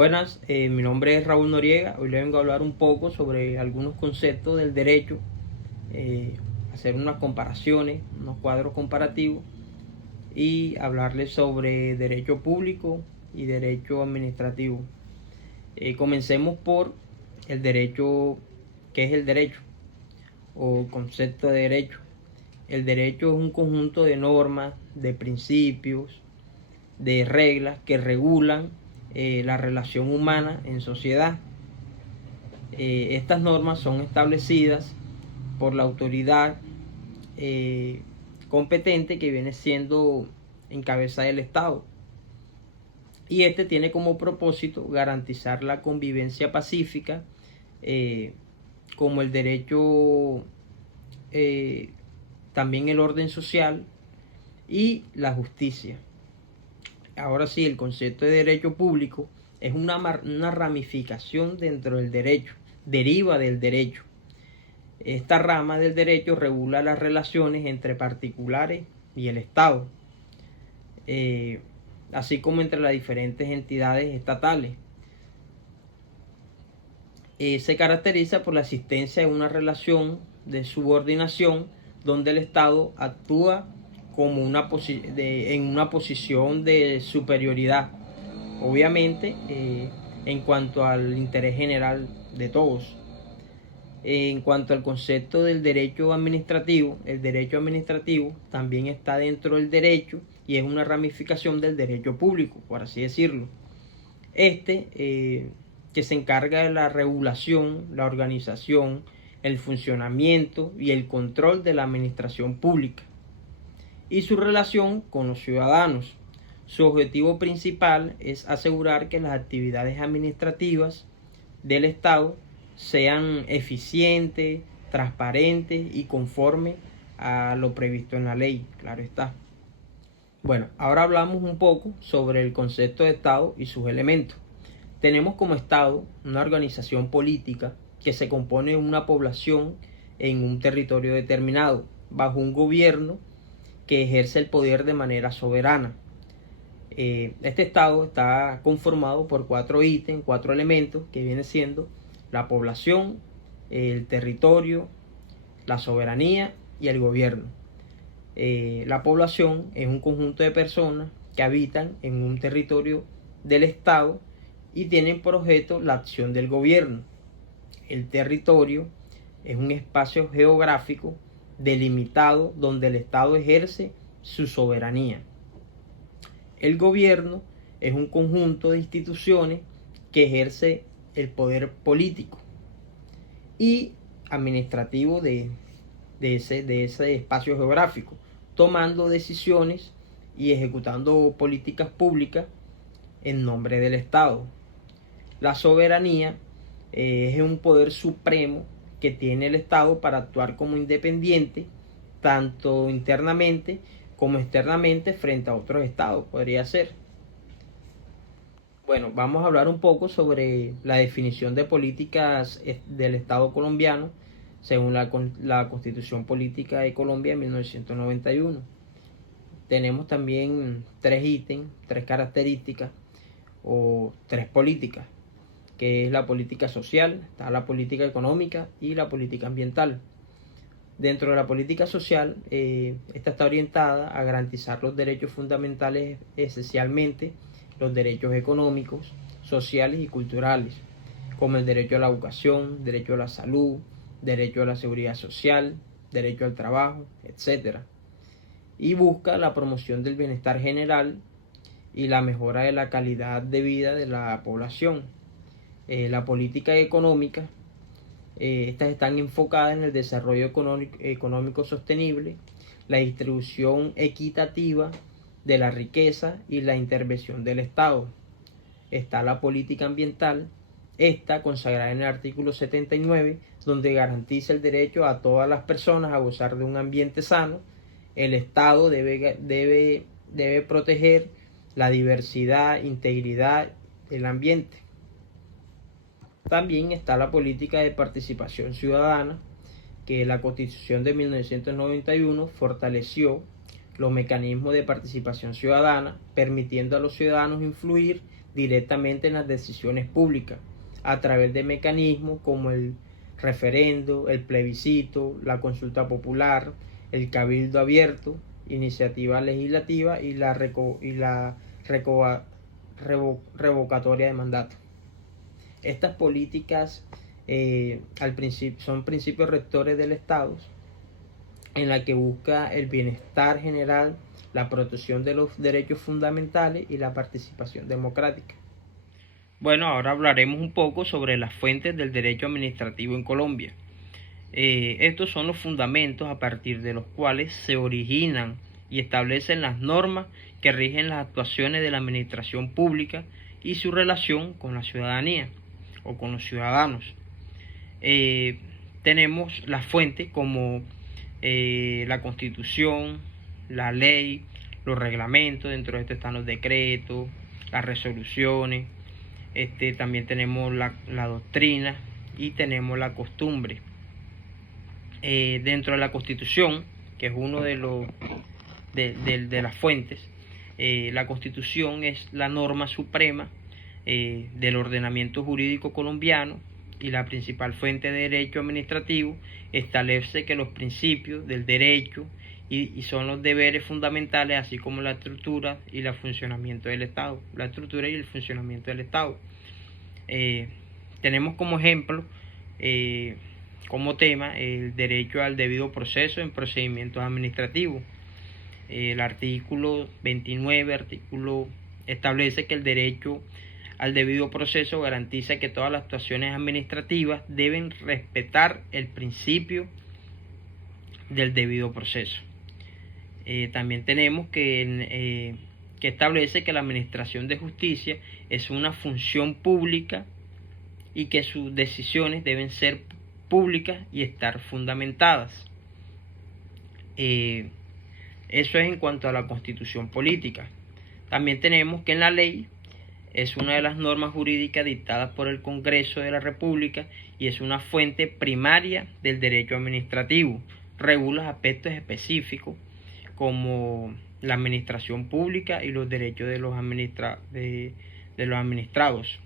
Buenas, mi nombre es Raúl Noriega. Hoy le vengo a hablar un poco sobre algunos conceptos del derecho, eh, hacer unas comparaciones, unos cuadros comparativos y hablarles sobre derecho público y derecho administrativo. Comencemos por el derecho. ¿Qué es el derecho? O concepto de derecho. El derecho es un conjunto de normas, de principios, de reglas que regulan la relación humana en sociedad. Estas normas son establecidas por la autoridad competente, que viene siendo en cabeza del Estado, y este tiene como propósito garantizar la convivencia pacífica, como el derecho, también el orden social y la justicia. Ahora sí, el concepto de derecho público es una ramificación dentro del derecho, deriva del derecho. Esta rama del derecho regula las relaciones entre particulares y el Estado, así como entre las diferentes entidades estatales. Se caracteriza por la existencia de una relación de subordinación donde el Estado actúa como en una posición de superioridad, obviamente, en cuanto al interés general de todos. En cuanto al concepto del derecho administrativo, el derecho administrativo también está dentro del derecho y es una ramificación del derecho público, por así decirlo. Que se encarga de la regulación, la organización, el funcionamiento y el control de la administración pública y su relación con los ciudadanos. Su objetivo principal es asegurar que las actividades administrativas del Estado sean eficientes, transparentes y conformes a lo previsto en la ley, claro está. Bueno, ahora hablamos un poco sobre el concepto de Estado y sus elementos. Tenemos como Estado una organización política que se compone de una población en un territorio determinado, bajo un gobierno que ejerce el poder de manera soberana. Este Estado está conformado por 4 ítems, 4 elementos, que vienen siendo la población, el territorio, la soberanía y el gobierno. La población es un conjunto de personas que habitan en un territorio del Estado y tienen por objeto la acción del gobierno. El territorio es un espacio geográfico delimitado donde el Estado ejerce su soberanía. El gobierno es un conjunto de instituciones que ejerce el poder político y administrativo de ese espacio geográfico, tomando decisiones y ejecutando políticas públicas en nombre del Estado. La soberanía es un poder supremo que tiene el Estado para actuar como independiente, tanto internamente como externamente, frente a otros estados, podría ser. Bueno, vamos a hablar un poco sobre la definición de políticas del Estado colombiano según la Constitución Política de Colombia de 1991. Tenemos también 3 ítems, 3 características o 3 políticas, que es la política social, está la política económica y la política ambiental. Dentro de la política social, esta está orientada a garantizar los derechos fundamentales, esencialmente los derechos económicos, sociales y culturales, como el derecho a la educación, derecho a la salud, derecho a la seguridad social, derecho al trabajo, etc. Y busca la promoción del bienestar general y la mejora de la calidad de vida de la población. La política económica, estas están enfocadas en el desarrollo económico sostenible, la distribución equitativa de la riqueza y la intervención del Estado. Está la política ambiental, esta consagrada en el artículo 79, donde garantiza el derecho a todas las personas a gozar de un ambiente sano. El Estado debe proteger la diversidad, integridad del ambiente. También está la política de participación ciudadana, que la Constitución de 1991 fortaleció los mecanismos de participación ciudadana, permitiendo a los ciudadanos influir directamente en las decisiones públicas a través de mecanismos como el referendo, el plebiscito, la consulta popular, el cabildo abierto, iniciativa legislativa y la revocatoria de mandato. Estas políticas son principios rectores del Estado en la que busca el bienestar general, la protección de los derechos fundamentales y la participación democrática. Bueno, ahora hablaremos un poco sobre las fuentes del derecho administrativo en Colombia. Estos son los fundamentos a partir de los cuales se originan y establecen las normas que rigen las actuaciones de la administración pública y su relación con la ciudadanía o con los ciudadanos. Tenemos las fuentes como la Constitución, la ley, los reglamentos. Dentro de esto están los decretos, las resoluciones. También tenemos la doctrina y tenemos la costumbre. Dentro de la Constitución, que es uno de las fuentes, la Constitución es la norma suprema del ordenamiento jurídico colombiano y la principal fuente de derecho administrativo. Establece que los principios del derecho y son los deberes fundamentales, así como la estructura y el funcionamiento del Estado. La estructura y el funcionamiento del Estado. Tenemos como ejemplo, como tema, el derecho al debido proceso en procedimientos administrativos. El artículo 29 establece que el derecho al debido proceso garantiza que todas las actuaciones administrativas deben respetar el principio del debido proceso. También tenemos que establece que la administración de justicia es una función pública y que sus decisiones deben ser públicas y estar fundamentadas. Eso es en cuanto a la Constitución política. También tenemos que en la ley es una de las normas jurídicas dictadas por el Congreso de la República y es una fuente primaria del derecho administrativo. Regula aspectos específicos como la administración pública y los derechos de los administrados.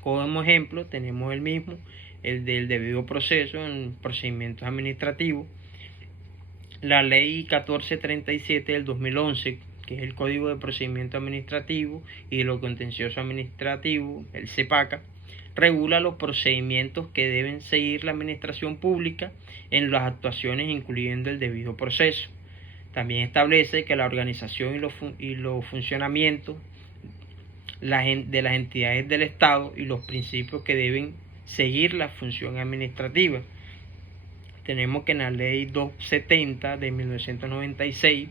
Como ejemplo tenemos el del debido proceso en procedimientos administrativos. La ley 1437 del 2011, que es el Código de Procedimiento Administrativo y de lo Contencioso Administrativo, el CEPACA, regula los procedimientos que deben seguir la administración pública en las actuaciones, incluyendo el debido proceso. También establece que la organización y los funcionamientos de las entidades del Estado y los principios que deben seguir la función administrativa. Tenemos que en la ley 270 de 1996,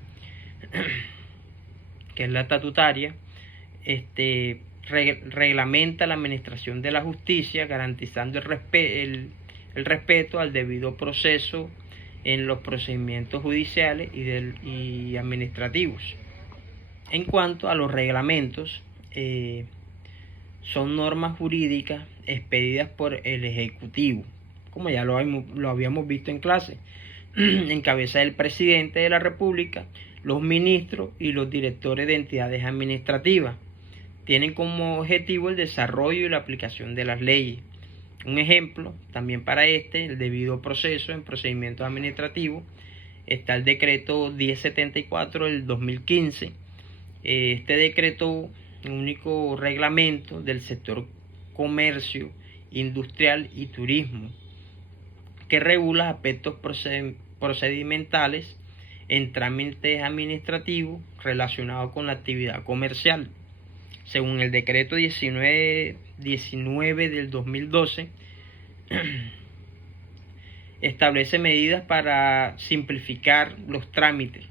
que es la estatutaria, reglamenta la administración de la justicia, garantizando el respeto al debido proceso en los procedimientos judiciales y administrativos. En cuanto a los reglamentos, son normas jurídicas expedidas por el Ejecutivo, como ya lo habíamos visto en clase, en cabeza del presidente de la República, los ministros y los directores de entidades administrativas. Tienen como objetivo el desarrollo y la aplicación de las leyes. Un ejemplo, también para el debido proceso en procedimientos administrativos, está el decreto 1074 del 2015. Este decreto, único reglamento del sector comercio, industrial y turismo, que regula aspectos procedimentales en trámites administrativos relacionados con la actividad comercial. Según el decreto 19 del 2012, establece medidas para simplificar los trámites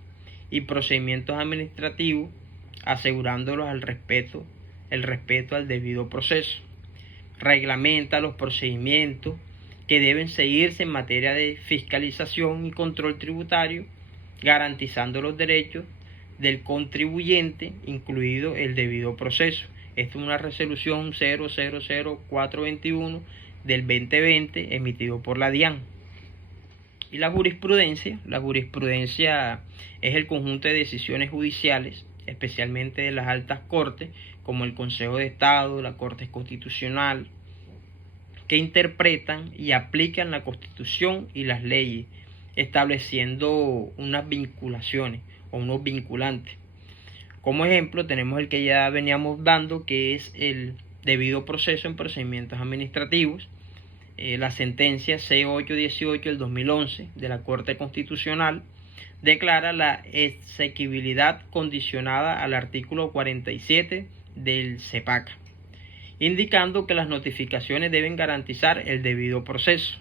y procedimientos administrativos, asegurándolos el respeto al debido proceso. Reglamenta los procedimientos que deben seguirse en materia de fiscalización y control tributario, garantizando los derechos del contribuyente, incluido el debido proceso. Esta es una resolución 000421 del 2020 emitido por la DIAN. Y la jurisprudencia es el conjunto de decisiones judiciales, especialmente de las altas cortes, como el Consejo de Estado, la Corte Constitucional, que interpretan y aplican la Constitución y las leyes, estableciendo unas vinculaciones o unos vinculantes. Como ejemplo tenemos el que ya veníamos dando, que es el debido proceso en procedimientos administrativos. La sentencia C818 del 2011 de la Corte Constitucional declara la exequibilidad condicionada al artículo 47 del CEPACA, indicando que las notificaciones deben garantizar el debido proceso.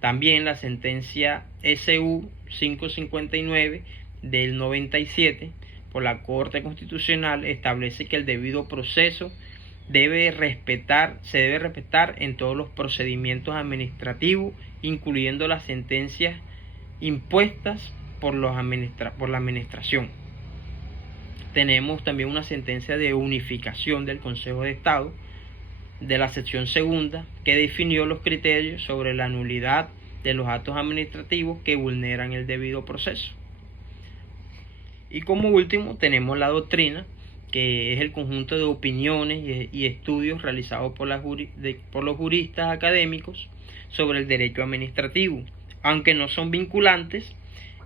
También la sentencia SU 559 del 97 por la Corte Constitucional establece que el debido proceso se debe respetar en todos los procedimientos administrativos, incluyendo las sentencias impuestas por la administración. Tenemos también una sentencia de unificación del Consejo de Estado de la sección segunda, que definió los criterios sobre la nulidad de los actos administrativos que vulneran el debido proceso. Y como último tenemos la doctrina, que es el conjunto de opiniones y estudios realizados por los juristas académicos sobre el derecho administrativo. Aunque no son vinculantes,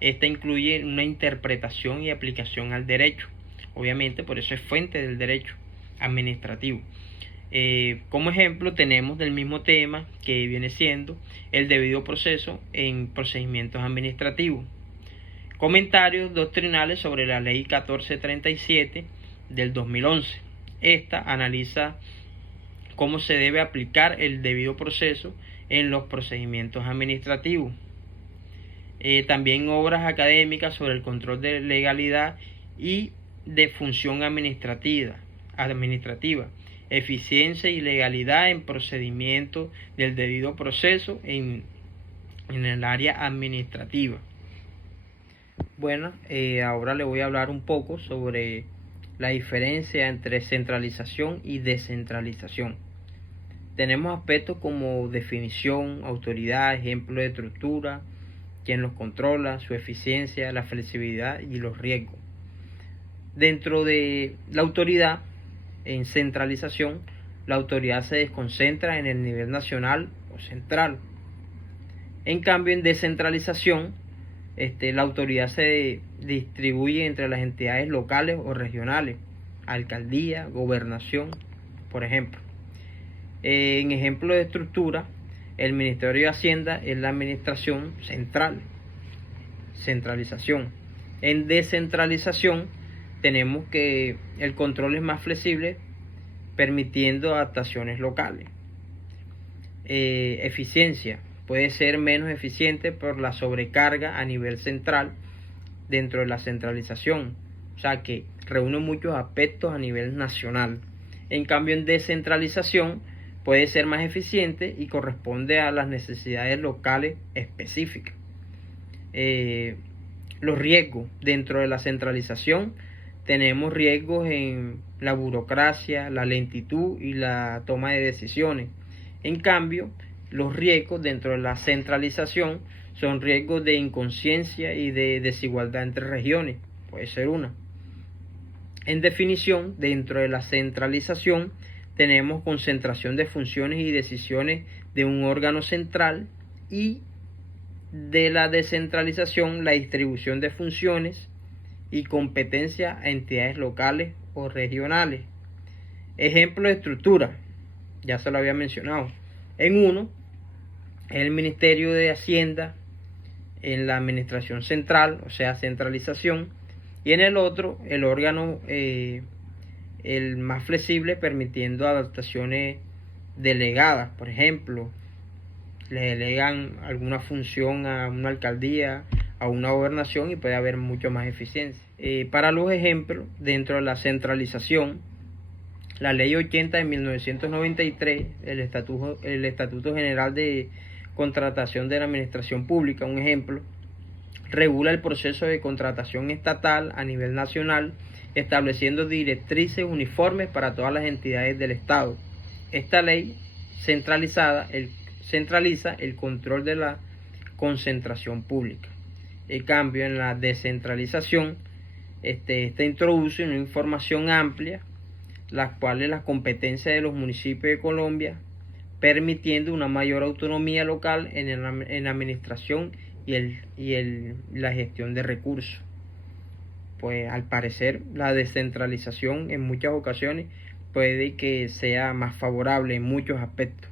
esta incluye una interpretación y aplicación al derecho. Obviamente, por eso es fuente del derecho administrativo. Como ejemplo tenemos del mismo tema, que viene siendo el debido proceso en procedimientos administrativos. Comentarios doctrinales sobre la ley 1437 del 2011. Esta analiza cómo se debe aplicar el debido proceso en los procedimientos administrativos. También obras académicas sobre el control de legalidad y de función administrativa, eficiencia y legalidad en procedimientos del debido proceso en el área administrativa. Bueno, ahora le voy a hablar un poco sobre la diferencia entre centralización y descentralización. Tenemos aspectos como definición, autoridad, ejemplo de estructura, quién los controla, su eficiencia, la flexibilidad y los riesgos. Dentro de la autoridad, en centralización, la autoridad se desconcentra en el nivel nacional o central. En cambio, en descentralización, la autoridad se distribuye entre las entidades locales o regionales, alcaldía, gobernación, por ejemplo. En ejemplo de estructura, el Ministerio de Hacienda es la administración central, centralización. En descentralización tenemos que el control es más flexible, permitiendo adaptaciones locales. Eficiencia. Puede ser menos eficiente por la sobrecarga a nivel central dentro de la centralización, o sea que reúne muchos aspectos a nivel nacional. En cambio, en descentralización puede ser más eficiente y corresponde a las necesidades locales específicas. Los riesgos dentro de la centralización: tenemos riesgos en la burocracia, la lentitud y la toma de decisiones. En cambio, los riesgos dentro de la centralización son riesgos de inconsciencia y de desigualdad entre regiones, puede ser una. En definición, dentro de la centralización tenemos concentración de funciones y decisiones de un órgano central, y de la descentralización la distribución de funciones y competencia a entidades locales o regionales. Ejemplo de estructura, ya se lo había mencionado. En uno, el Ministerio de Hacienda en la administración central, o sea, centralización, y en el otro, el órgano el más flexible, permitiendo adaptaciones delegadas. Por ejemplo, le delegan alguna función a una alcaldía, a una gobernación, y puede haber mucho más eficiencia. Para los ejemplos, dentro de la centralización, la Ley 80 de 1993, el Estatuto General de Contratación de la Administración Pública, un ejemplo, regula el proceso de contratación estatal a nivel nacional, estableciendo directrices uniformes para todas las entidades del Estado. Esta ley centraliza el control de la concentración pública. En cambio, en la descentralización, esta introduce una información amplia, las cuales las competencias de los municipios de Colombia, permitiendo una mayor autonomía local en la administración y la gestión de recursos. Pues al parecer la descentralización en muchas ocasiones puede que sea más favorable en muchos aspectos.